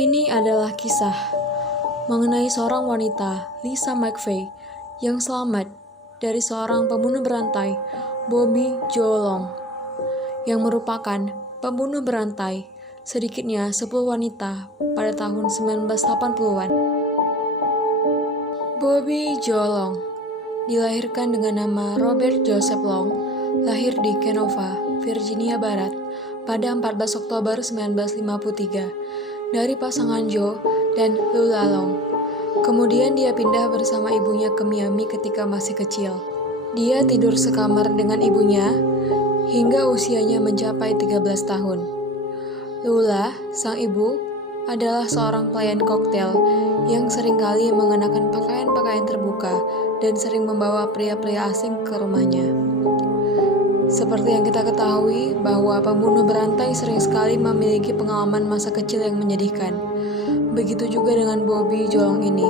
Ini adalah kisah mengenai seorang wanita, Lisa McVey, yang selamat dari seorang pembunuh berantai, Bobby Joe, yang merupakan pembunuh berantai sedikitnya 10 wanita pada tahun 1980-an. Bobby Joe dilahirkan dengan nama Robert Joseph Long, lahir di Kenova, Virginia Barat pada 14 Oktober 1953 dari pasangan Joe dan Lula Long. Kemudian dia pindah bersama ibunya ke Miami ketika masih kecil. Dia tidur sekamar dengan ibunya hingga usianya mencapai 13 tahun. Lula, sang ibu, adalah seorang pelayan koktail yang seringkali mengenakan pakaian-pakaian terbuka dan sering membawa pria-pria asing ke rumahnya. Seperti yang kita ketahui bahwa pembunuh berantai sering sekali memiliki pengalaman masa kecil yang menyedihkan. Begitu juga dengan Bobby Joe ini.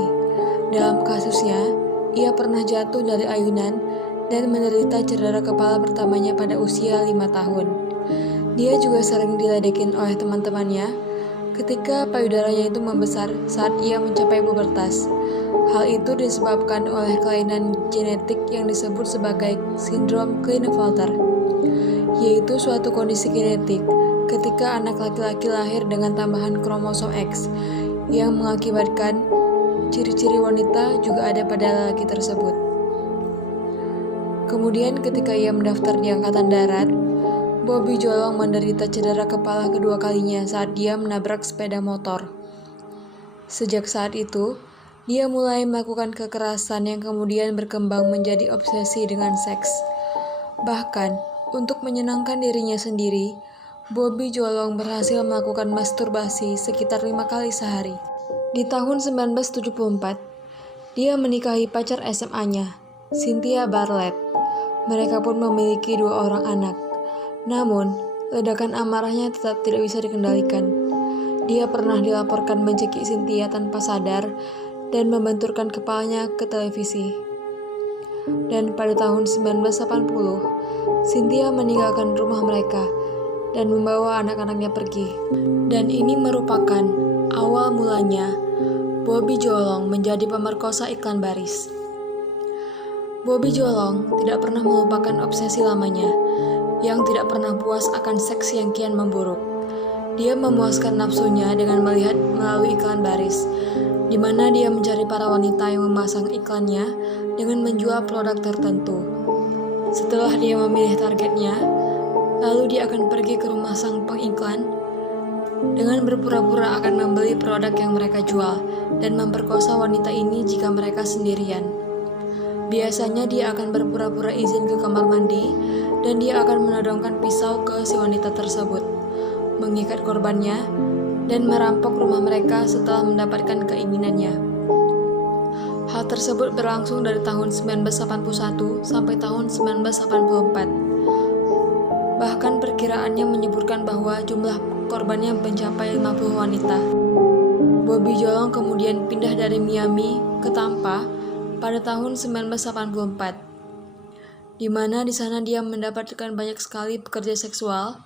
Dalam kasusnya, ia pernah jatuh dari ayunan dan menderita cedera kepala pertamanya pada usia 5 tahun. Dia juga sering diledekin oleh teman-temannya ketika payudaranya itu membesar saat ia mencapai pubertas. Hal itu disebabkan oleh kelainan genetik yang disebut sebagai sindrom Klinefelter, yaitu suatu kondisi genetik ketika anak laki-laki lahir dengan tambahan kromosom X yang mengakibatkan ciri-ciri wanita juga ada pada lelaki tersebut. Kemudian ketika ia mendaftar di Angkatan Darat, Bobby Joe menderita cedera kepala kedua kalinya saat dia menabrak sepeda motor. Sejak saat itu, dia mulai melakukan kekerasan yang kemudian berkembang menjadi obsesi dengan seks. Bahkan, untuk menyenangkan dirinya sendiri, Bobby Joe berhasil melakukan masturbasi sekitar 5 kali sehari. Di tahun 1974, dia menikahi pacar SMA-nya, Cynthia Bartlett. Mereka pun memiliki 2 orang anak. Namun, ledakan amarahnya tetap tidak bisa dikendalikan. Dia pernah dilaporkan mencekik Cynthia tanpa sadar dan membenturkan kepalanya ke televisi. Dan pada tahun 1980, Cynthia meninggalkan rumah mereka dan membawa anak-anaknya pergi. Dan ini merupakan awal mulanya Bobby Joe menjadi pemerkosa iklan baris. Bobby Joe tidak pernah melupakan obsesi lamanya, yang tidak pernah puas akan seks yang kian memburuk. Dia memuaskan nafsunya dengan melihat melalui iklan baris, di mana dia mencari para wanita yang memasang iklannya dengan menjual produk tertentu. Setelah dia memilih targetnya, lalu dia akan pergi ke rumah sang pengiklan dengan berpura-pura akan membeli produk yang mereka jual dan memperkosa wanita ini jika mereka sendirian. Biasanya dia akan berpura-pura izin ke kamar mandi dan dia akan menodongkan pisau ke si wanita tersebut, mengikat korbannya, dan merampok rumah mereka setelah mendapatkan keinginannya. Hal tersebut berlangsung dari tahun 1981 sampai tahun 1984. Bahkan perkiraannya menyebutkan bahwa jumlah korbannya mencapai 50 wanita. Bobby Joe kemudian pindah dari Miami ke Tampa pada tahun 1984, di mana di sana dia mendapatkan banyak sekali pekerja seksual,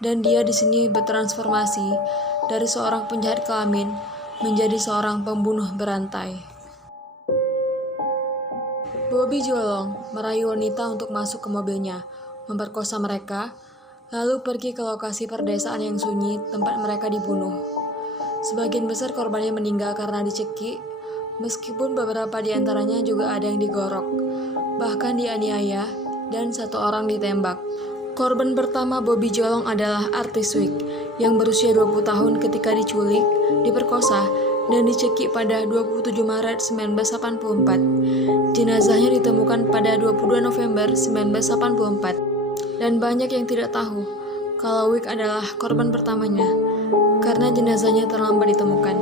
dan dia di sini bertransformasi dari seorang penjahat kelamin menjadi seorang pembunuh berantai. Bobby Joe merayu wanita untuk masuk ke mobilnya, memperkosa mereka, lalu pergi ke lokasi perdesaan yang sunyi tempat mereka dibunuh. Sebagian besar korbannya meninggal karena dicekik, meskipun beberapa di antaranya juga ada yang digorok, bahkan dianiaya, dan 1 orang ditembak. Korban pertama Bobby Joe adalah artis Wick yang berusia 20 tahun ketika diculik, diperkosa, dan dicekik pada 27 Maret 1984. Jenazahnya ditemukan pada 22 November 1984. Dan banyak yang tidak tahu kalau Wick adalah korban pertamanya karena jenazahnya terlambat ditemukan.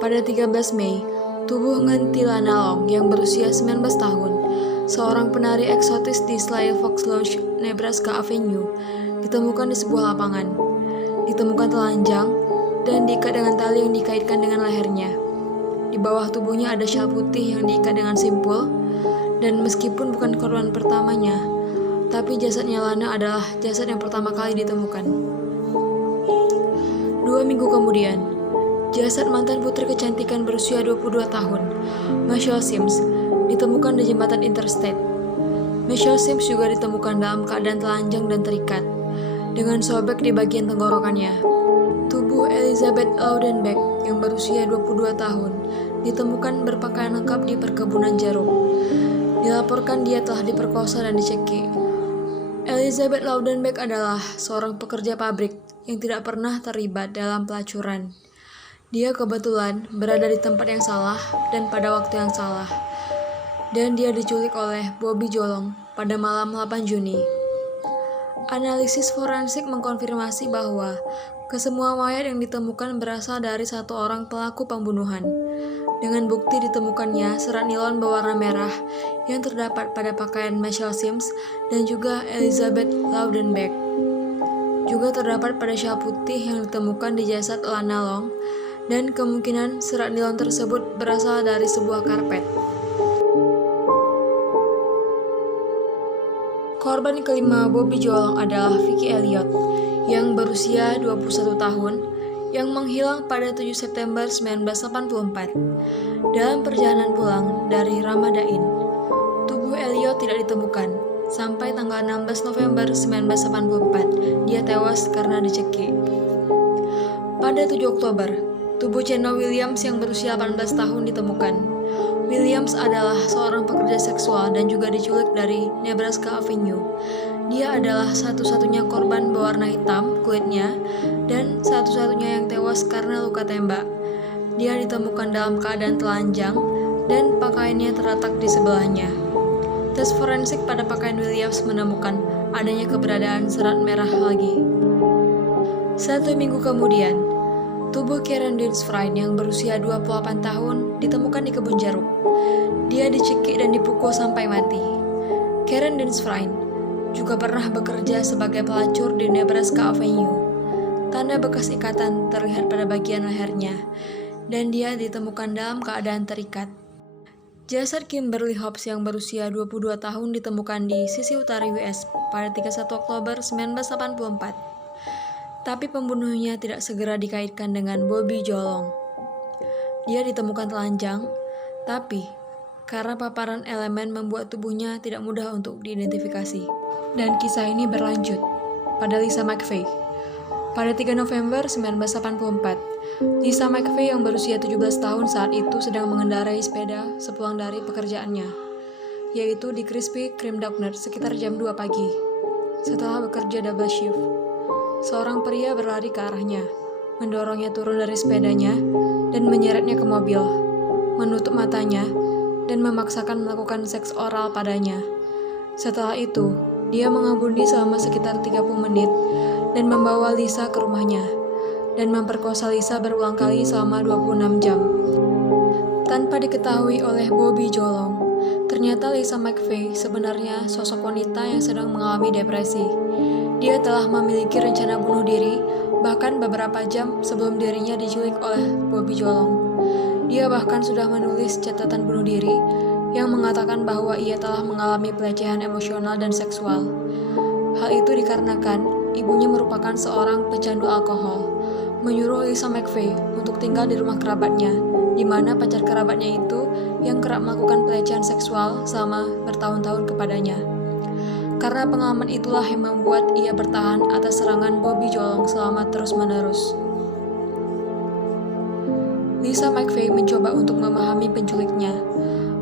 Pada 13 Mei, tubuh Ngenty Lana Long yang berusia 19 tahun, seorang penari eksotis di Sly Fox Lodge, Nebraska Avenue, ditemukan di sebuah lapangan. Ditemukan telanjang dan diikat dengan tali yang dikaitkan dengan lehernya. Di bawah tubuhnya ada syal putih yang diikat dengan simpul, dan meskipun bukan korban pertamanya, tapi jasadnya Lana adalah jasad yang pertama kali ditemukan. 2 2 minggu kemudian, jasad mantan putri kecantikan berusia 22 tahun, Michelle Sims, ditemukan di jembatan Interstate. Michelle Sims juga ditemukan dalam keadaan telanjang dan terikat, dengan sobek di bagian tenggorokannya. Tubuh Elizabeth Loudenbeck yang berusia 22 tahun ditemukan berpakaian lengkap di perkebunan jeruk. Dilaporkan dia telah diperkosa dan dicekik. Elizabeth Loudenbeck adalah seorang pekerja pabrik yang tidak pernah terlibat dalam pelacuran. Dia kebetulan berada di tempat yang salah dan pada waktu yang salah. Dan dia diculik oleh Bobby Jolong pada malam 8 Juni. Analisis forensik mengkonfirmasi bahwa kesemua mayat yang ditemukan berasal dari satu orang pelaku pembunuhan. Dengan bukti ditemukannya serat nilon berwarna merah yang terdapat pada pakaian Michelle Sims dan juga Elizabeth Loudenbeck. Juga terdapat pada syal putih yang ditemukan di jasad Lana Long, dan kemungkinan serat nilon tersebut berasal dari sebuah karpet. Korban kelima Bobby Jolong adalah Vicky Elliott yang berusia 21 tahun yang menghilang pada 7 September 1984 dalam perjalanan pulang dari Ramadain. Tubuh Elliott tidak ditemukan sampai tanggal 16 November 1984. Dia tewas karena dicekik. Pada 7 Oktober, tubuh Chandler Williams yang berusia 18 tahun ditemukan. Williams adalah seorang pekerja seksual dan juga diculik dari Nebraska Avenue. Dia adalah satu-satunya korban berwarna hitam kulitnya dan satu-satunya yang tewas karena luka tembak. Dia ditemukan dalam keadaan telanjang dan pakaiannya terletak di sebelahnya. Tes forensik pada pakaian Williams menemukan adanya keberadaan serat merah lagi. 1 minggu kemudian, tubuh Karen Dinsfried yang berusia 28 tahun ditemukan di kebun jeruk. Dia dicekik dan dipukul sampai mati. Karen Dinsfried juga pernah bekerja sebagai pelacur di Nebraska Avenue. Tanda bekas ikatan terlihat pada bagian lehernya, dan dia ditemukan dalam keadaan terikat. Jasad Kimberly Hobbs yang berusia 22 tahun ditemukan di sisi utara US pada 31 Oktober 1984. Tapi pembunuhnya tidak segera dikaitkan dengan Bobby Jolong. Dia ditemukan telanjang, tapi karena paparan elemen membuat tubuhnya tidak mudah untuk diidentifikasi. Dan kisah ini berlanjut pada Lisa McVey. Pada 3 November 1984, Lisa McVey yang berusia 17 tahun saat itu sedang mengendarai sepeda sepulang dari pekerjaannya, yaitu di Krispy Kreme Doughnut sekitar jam 2 pagi. Setelah bekerja double shift, seorang pria berlari ke arahnya, mendorongnya turun dari sepedanya dan menyeretnya ke mobil, menutup matanya, dan memaksakan melakukan seks oral padanya. Setelah itu, dia mengemudi selama sekitar 30 menit dan membawa Lisa ke rumahnya dan memperkosa Lisa berulang kali selama 26 jam. Tanpa diketahui oleh Bobby Jolong, ternyata Lisa McVey sebenarnya sosok wanita yang sedang mengalami depresi. Dia telah memiliki rencana bunuh diri bahkan beberapa jam sebelum dirinya diculik oleh Bobby Jolong. Dia bahkan sudah menulis catatan bunuh diri yang mengatakan bahwa ia telah mengalami pelecehan emosional dan seksual. Hal itu dikarenakan ibunya merupakan seorang pecandu alkohol, menyuruh Lisa McVey untuk tinggal di rumah kerabatnya, di mana pacar kerabatnya itu yang kerap melakukan pelecehan seksual selama bertahun-tahun kepadanya. Karena pengalaman itulah yang membuat ia bertahan atas serangan Bobby Jolong selama terus-menerus. Lisa McVey mencoba untuk memahami penculiknya,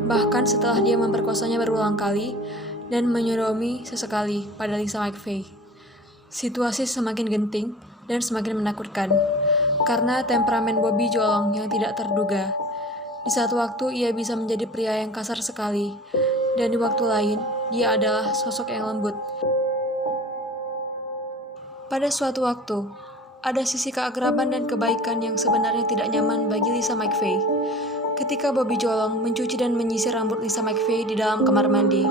bahkan setelah dia memperkosanya berulang kali dan menyodomi sesekali pada Lisa McVey. Situasi semakin genting dan semakin menakutkan karena temperamen Bobby Jolong yang tidak terduga. Di satu waktu ia bisa menjadi pria yang kasar sekali, dan di waktu lain dia adalah sosok yang lembut. Pada suatu waktu, ada sisi keakraban dan kebaikan yang sebenarnya tidak nyaman bagi Lisa McVey. Ketika Bobby Jolong mencuci dan menyisir rambut Lisa McVey di dalam kamar mandi.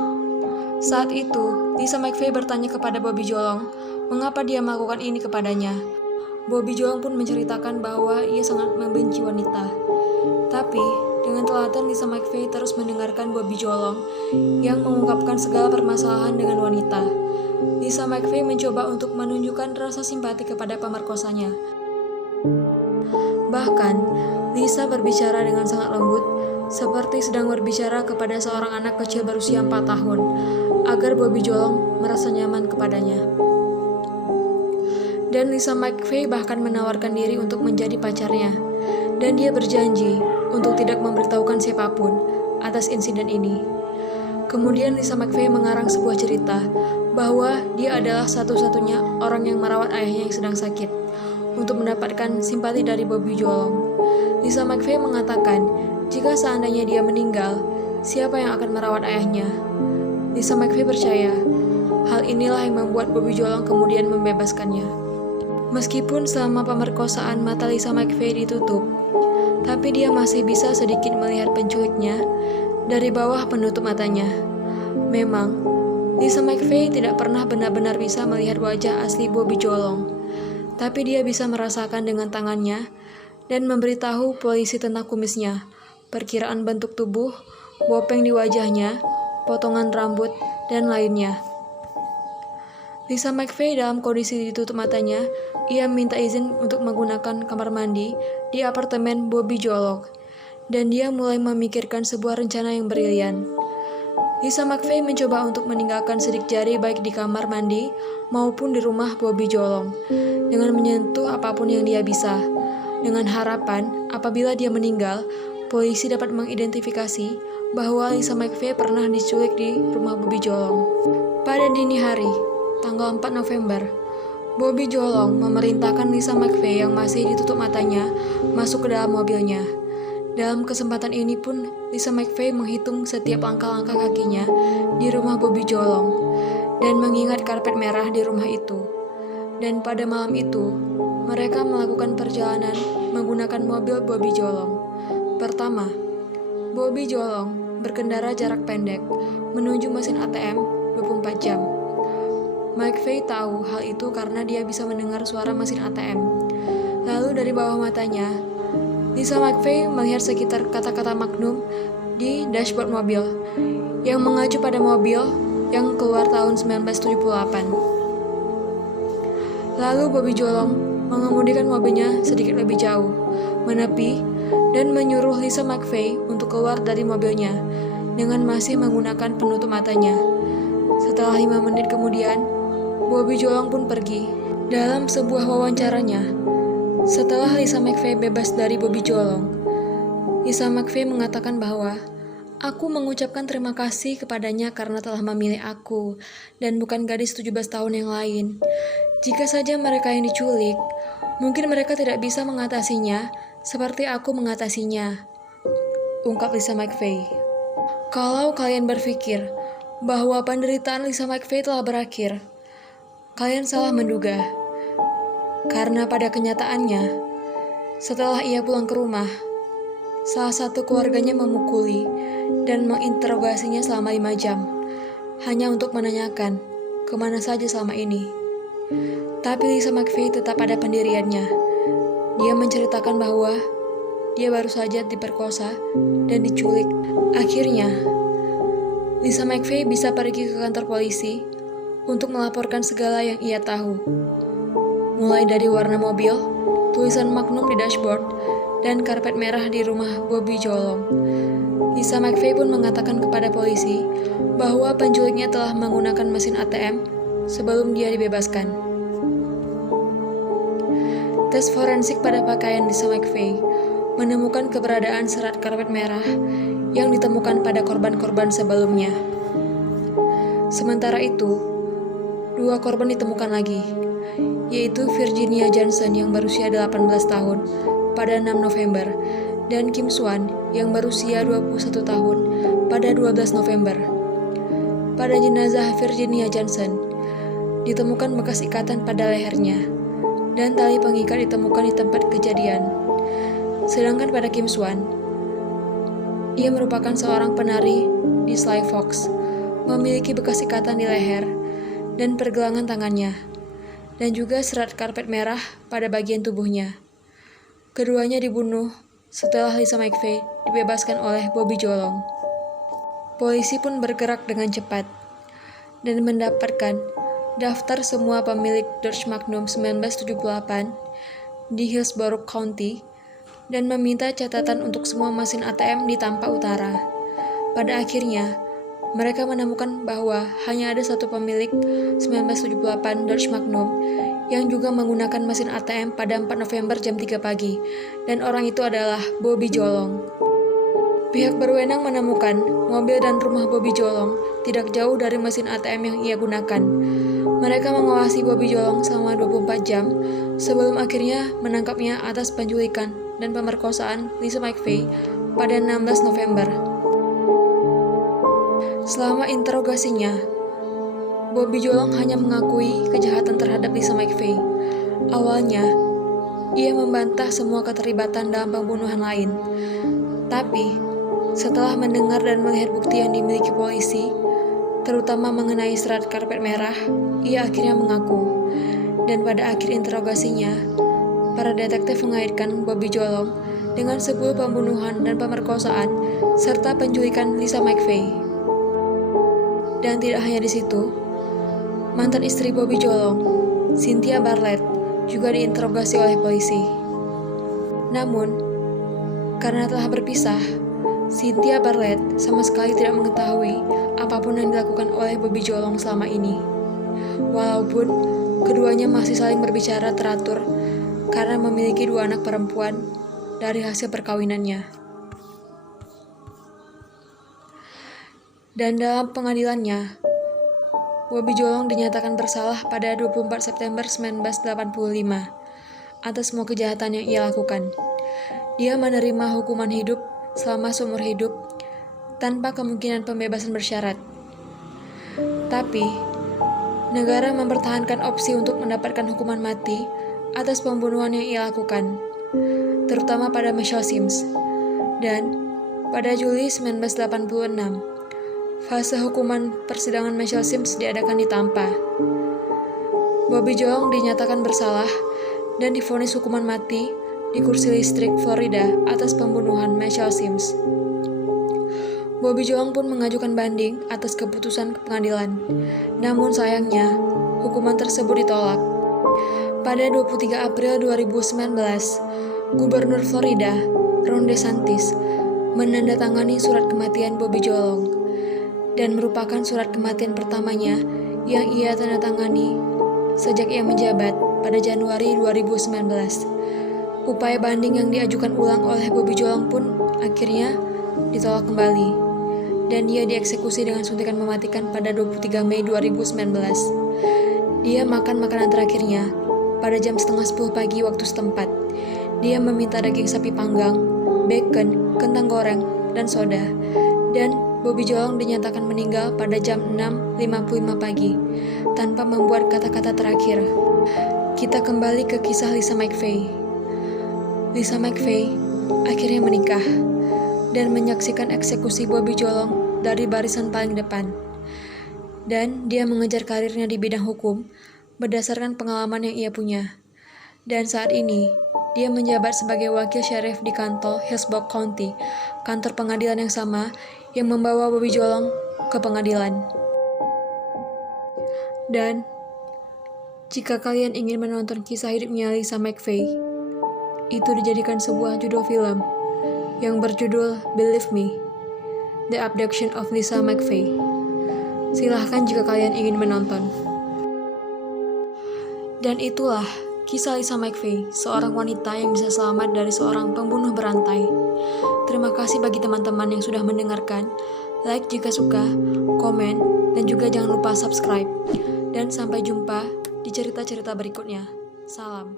Saat itu, Lisa McVey bertanya kepada Bobby Jolong mengapa dia melakukan ini kepadanya. Bobby Jolong pun menceritakan bahwa ia sangat membenci wanita. Tapi, dengan telaten Lisa McVey terus mendengarkan Bobby Jolong yang mengungkapkan segala permasalahan dengan wanita. Lisa McVey mencoba untuk menunjukkan rasa simpati kepada pemerkosanya. Bahkan, Lisa berbicara dengan sangat lembut, seperti sedang berbicara kepada seorang anak kecil berusia 4 tahun, agar Bobby Jolong merasa nyaman kepadanya. Dan Lisa McVey bahkan menawarkan diri untuk menjadi pacarnya, dan dia berjanji untuk tidak memberitahukan siapapun atas insiden ini. Kemudian Lisa McVey mengarang sebuah cerita bahwa dia adalah satu-satunya orang yang merawat ayahnya yang sedang sakit untuk mendapatkan simpati dari Bobby Jolong. Lisa McVey mengatakan jika seandainya dia meninggal, siapa yang akan merawat ayahnya? Lisa McVey percaya hal inilah yang membuat Bobby Jolong kemudian membebaskannya. Meskipun selama pemerkosaan mata Lisa McVey ditutup, tapi dia masih bisa sedikit melihat penculiknya dari bawah penutup matanya. Memang, Lisa McVey tidak pernah benar-benar bisa melihat wajah asli Bobby Jolong, tapi dia bisa merasakan dengan tangannya dan memberitahu polisi tentang kumisnya, perkiraan bentuk tubuh, bopeng di wajahnya, potongan rambut, dan lainnya. Lisa McVey dalam kondisi ditutup matanya, ia minta izin untuk menggunakan kamar mandi di apartemen Bobby Jolong, dan dia mulai memikirkan sebuah rencana yang brilian. Lisa McVey mencoba untuk meninggalkan sidik jari baik di kamar mandi maupun di rumah Bobby Jolong, dengan menyentuh apapun yang dia bisa, dengan harapan apabila dia meninggal, polisi dapat mengidentifikasi bahwa Lisa McVey pernah diculik di rumah Bobby Jolong. Pada dini hari, tanggal 4 November, Bobby Jolong memerintahkan Lisa McVey yang masih ditutup matanya masuk ke dalam mobilnya. Dalam kesempatan ini pun, Lisa McVey menghitung setiap langkah-langkah kakinya di rumah Bobby Jolong dan mengingat karpet merah di rumah itu. Dan pada malam itu, mereka melakukan perjalanan menggunakan mobil Bobby Jolong. Pertama, Bobby Jolong berkendara jarak pendek menuju mesin ATM 24 jam. McVey tahu hal itu karena dia bisa mendengar suara mesin ATM. Lalu dari bawah matanya, Lisa McVey melihat sekitar kata-kata Magnum di dashboard mobil yang mengacu pada mobil yang keluar tahun 1978. Lalu Bobby Jolong mengemudikan mobilnya sedikit lebih jauh, menepi, dan menyuruh Lisa McVey untuk keluar dari mobilnya dengan masih menggunakan penutup matanya. Setelah 5 menit kemudian, Bobby Jolong pun pergi. Dalam sebuah wawancaranya, setelah Lisa McVey bebas dari Bobby Jolong, Lisa McVey mengatakan bahwa aku mengucapkan terima kasih kepadanya karena telah memilih aku dan bukan gadis 17 tahun yang lain. Jika saja mereka yang diculik, mungkin mereka tidak bisa mengatasinya seperti aku mengatasinya, ungkap Lisa McVey. Kalau kalian berpikir bahwa penderitaan Lisa McVey telah berakhir, kalian salah menduga. Karena pada kenyataannya, setelah ia pulang ke rumah, salah satu keluarganya memukuli dan menginterogasinya selama 5 jam, hanya untuk menanyakan kemana saja selama ini. Tapi Lisa McVey tetap pada pendiriannya. Dia menceritakan bahwa dia baru saja diperkosa dan diculik. Akhirnya, Lisa McVey bisa pergi ke kantor polisi untuk melaporkan segala yang ia tahu. Mulai dari warna mobil, tulisan Magnum di dashboard, dan karpet merah di rumah Bobby Jolong. Lisa McVey pun mengatakan kepada polisi bahwa penculiknya telah menggunakan mesin ATM sebelum dia dibebaskan. Tes forensik pada pakaian Lisa McVey menemukan keberadaan serat karpet merah yang ditemukan pada korban-korban sebelumnya. Sementara itu, 2 korban ditemukan lagi, yaitu Virginia Johnson yang berusia 18 tahun pada 6 November dan Kim Swan yang berusia 21 tahun pada 12 November. Pada jenazah Virginia Johnson, ditemukan bekas ikatan pada lehernya dan tali pengikat ditemukan di tempat kejadian. Sedangkan pada Kim Swan, ia merupakan seorang penari di Sly Fox, memiliki bekas ikatan di leher dan pergelangan tangannya, dan juga serat karpet merah pada bagian tubuhnya. Keduanya dibunuh setelah Lisa McVey dibebaskan oleh Bobby Jolong. Polisi pun bergerak dengan cepat dan mendapatkan daftar semua pemilik Dodge Magnum 1978 di Hillsborough County dan meminta catatan untuk semua mesin ATM di Tampa Utara. Pada akhirnya, mereka menemukan bahwa hanya ada satu pemilik 1978 Dodge Magnum yang juga menggunakan mesin ATM pada 4 November jam 3 pagi, dan orang itu adalah Bobby Jolong. Pihak berwenang menemukan mobil dan rumah Bobby Jolong tidak jauh dari mesin ATM yang ia gunakan. Mereka mengawasi Bobby Jolong selama 24 jam sebelum akhirnya menangkapnya atas penculikan dan pemerkosaan Lisa McVey pada 16 November. Selama interogasinya, Bobby Jolong hanya mengakui kejahatan terhadap Lisa McVey. Awalnya, ia membantah semua keterlibatan dalam pembunuhan lain. Tapi, setelah mendengar dan melihat bukti yang dimiliki polisi, terutama mengenai serat karpet merah, ia akhirnya mengaku. Dan pada akhir interogasinya, para detektif mengaitkan Bobby Jolong dengan 10 pembunuhan dan pemerkosaan serta penculikan Lisa McVey. Dan tidak hanya di situ, mantan istri Bobby Jolong, Cynthia Bartlett, juga diinterogasi oleh polisi. Namun, karena telah berpisah, Cynthia Bartlett sama sekali tidak mengetahui apapun yang dilakukan oleh Bobby Jolong selama ini. Walaupun keduanya masih saling berbicara teratur karena memiliki 2 anak perempuan dari hasil perkawinannya. Dan dalam pengadilannya, Bobby Jolong dinyatakan bersalah pada 24 September 1985 atas semua kejahatan yang ia lakukan. Dia menerima hukuman hidup selama seumur hidup tanpa kemungkinan pembebasan bersyarat. Tapi, negara mempertahankan opsi untuk mendapatkan hukuman mati atas pembunuhan yang ia lakukan, terutama pada Michelle Sims. Dan pada Juli 1986, fase hukuman persidangan Michelle Sims diadakan di Tampa. Bobby Jolong dinyatakan bersalah dan divonis hukuman mati di kursi listrik Florida atas pembunuhan Michelle Sims. Bobby Jolong pun mengajukan banding atas keputusan pengadilan. Namun sayangnya, hukuman tersebut ditolak. Pada 23 April 2019, Gubernur Florida, Ron DeSantis, menandatangani surat kematian Bobby Jolong, dan merupakan surat kematian pertamanya yang ia tandatangani sejak ia menjabat pada Januari 2019. Upaya banding yang diajukan ulang oleh Bobby Jolong pun akhirnya ditolak kembali, dan dia dieksekusi dengan suntikan mematikan pada 23 Mei 2019. Dia makan makanan terakhirnya pada jam 9:30 pagi waktu setempat. Dia meminta daging sapi panggang, bacon, kentang goreng, dan soda. Dan Bobby Jolong dinyatakan meninggal pada jam 6:55 pagi, tanpa membuat kata-kata terakhir. Kita kembali ke kisah Lisa McVey. Lisa McVey akhirnya menikah dan menyaksikan eksekusi Bobby Jolong dari barisan paling depan. Dan dia mengejar karirnya di bidang hukum berdasarkan pengalaman yang ia punya. Dan saat ini, dia menjabat sebagai wakil syarif di kantor Hillsborough County, kantor pengadilan yang sama yang membawa Bobby Jolong ke pengadilan. Dan jika kalian ingin menonton kisah hidupnya Lisa McVey, itu dijadikan sebuah judul film yang berjudul Believe Me, The Abduction of Lisa McVey. Silahkan jika kalian ingin menonton. Dan itulah kisah Lisa McVey, seorang wanita yang bisa selamat dari seorang pembunuh berantai. Terima kasih bagi teman-teman yang sudah mendengarkan. Like jika suka, komen, dan juga jangan lupa subscribe. Dan sampai jumpa di cerita-cerita berikutnya. Salam.